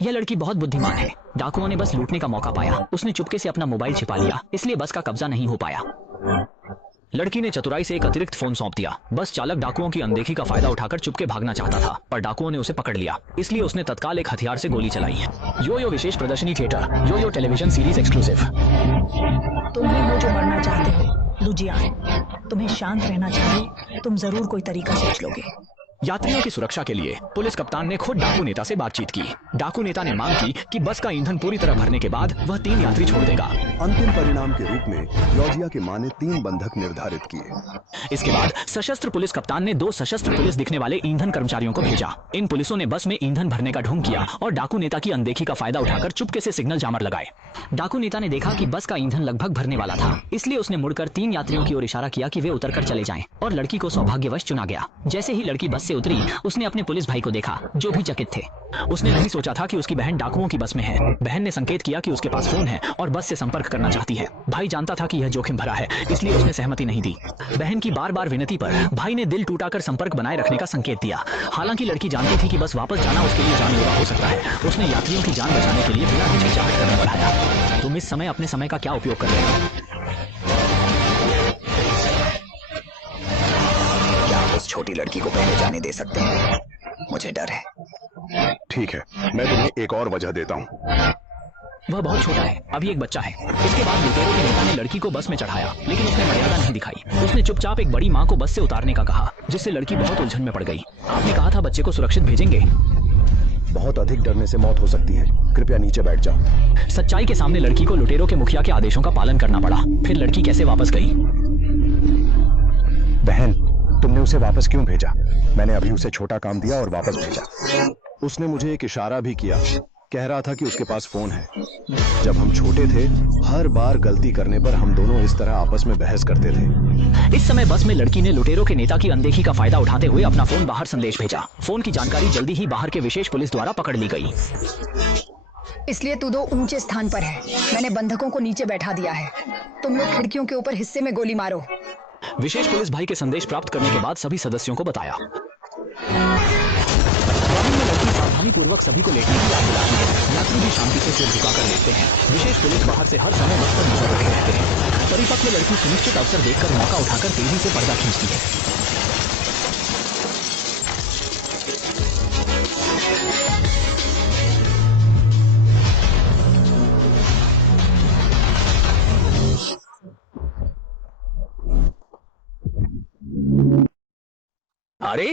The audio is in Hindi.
यह लड़की बहुत बुद्धिमान है। डाकुओं ने बस लूटने का मौका पाया, उसने चुपके से अपना मोबाइल छिपा लिया, इसलिए बस का कब्जा नहीं हो पाया। लड़की ने चतुराई से एक अतिरिक्त फोन सौंप दिया। बस चालक डाकुओं की अनदेखी का फायदा उठाकर चुपके भागना चाहता था, पर डाकुओं ने उसे पकड़ लिया, इसलिए उसने तत्काल एक हथियार से गोली चलाई। यो यो विशेष प्रदर्शनी थिएटर, यो यो टेलीविजन सीरीज एक्सक्लूसिव। तुम ही हो जो मरना चाहते हो, लुजियान। तुम्हें शांत रहना चाहिए, तुम जरूर कोई तरीका सोच लोगे। यात्रियों की सुरक्षा के लिए पुलिस कप्तान ने खुद डाकू नेता से बातचीत की। डाकू नेता ने मांग की कि बस का ईंधन पूरी तरह भरने के बाद वह 3 यात्री छोड़ देगा। अंतिम परिणाम के रूप में जॉर्जिया के मां ने 3 बंधक निर्धारित किए। इसके बाद सशस्त्र पुलिस कप्तान ने 2 सशस्त्र पुलिस दिखने वाले ईंधन कर्मचारियों को भेजा। इन पुलिसों ने बस में ईंधन भरने का ढोंग किया और डाकू नेता की अनदेखी का फायदा उठाकर चुपके से सिग्नल जामर लगाए। डाकू नेता ने देखा कि बस का ईंधन लगभग भरने वाला था, इसलिए उसने मुड़कर 3 यात्रियों की ओर इशारा किया कि वे उतरकर चले जाएं, और लड़की को सौभाग्यवश चुना गया। जैसे ही लड़की बस से उतरी, उसने अपने पुलिस भाई को देखा, जो भी चकित थे। उसने नहीं सोचा था कि उसकी बहन डाकुओं की बस में है। बहन ने संकेत किया कि उसके पास फोन है और बस से संपर्क करना चाहती है। भाई जानता था कि यह जोखिम भरा है, इसलिए उसने सहमति नहीं दी। बहन की बार-बार विनती पर भाई ने दिल टूटाकर संपर्क बनाए रखने का संकेत दिया। हालांकि लड़की जानती थी कि बस वापस जाना उसके लिए जानलेवा हो सकता है। उसने यात्रियों की जान बचाने के लिए बिना हिचकिचाहट कदम बढ़ाया। तुम इस समय अपने समय का क्या उपयोग कर रहे हो? क्या आप उस छोटी लड़की को पहले जाने दे सकते हैं? मुझे डर है। ठीक है, मैं तुम्हें एक और वजह देता हूँ। वह बहुत छोटा है, अभी एक बच्चा है। इसके बाद लुटेरों के नेता ने लड़की को बस में चढ़ाया, लेकिन उसने मर्यादा नहीं दिखाई। उसने चुपचाप एक बड़ी माँ को बस से उतारने का कहा, जिससे लड़की बहुत उलझन में पड़ गई। आपने कहा था बच्चे को सुरक्षित भेजेंगे। बहुत अधिक डरने से मौत हो सकती है, कृपया नीचे बैठ जाओ। सच्चाई के सामने लड़की को लुटेरों के मुखिया के आदेशों का पालन करना पड़ा। फिर लड़की कैसे वापस गई? बहन, तुमने उसे वापस क्यों भेजा? मैंने अभी उसे छोटा काम दिया और वापस भेजा। उसने मुझे एक इशारा भी किया, कह रहा था कि उसके पास फोन है। जब हम छोटे थे, हर बार गलती करने पर हम दोनों इस तरह आपस में बहस करते थे। इस समय बस में लड़की ने लुटेरों के नेता की अनदेखी का फायदा उठाते हुए अपना फोन बाहर संदेश भेजा। फोन की जानकारी जल्दी ही बाहर के विशेष पुलिस द्वारा पकड़ ली गई। इसलिए तू 2 ऊंचे स्थान पर है। मैंने बंधकों को नीचे बैठा दिया है। तुम लोग खिड़कियों के ऊपर हिस्से में गोली मारो। विशेष पुलिस भाई के संदेश प्राप्त करने के बाद सभी सदस्यों को बताया। लड़की सावधानी पूर्वक सभी को लेटने की याद दिलाती है। यात्री भी शांति से सिर झुकाकर लेटते हैं। विशेष पुलिस बाहर से हर समय बस पर नजर रखे रहते हैं। परिपक्व लड़की सुनिश्चित अवसर देखकर मौका उठाकर तेजी से पर्दा खींचती है। अरे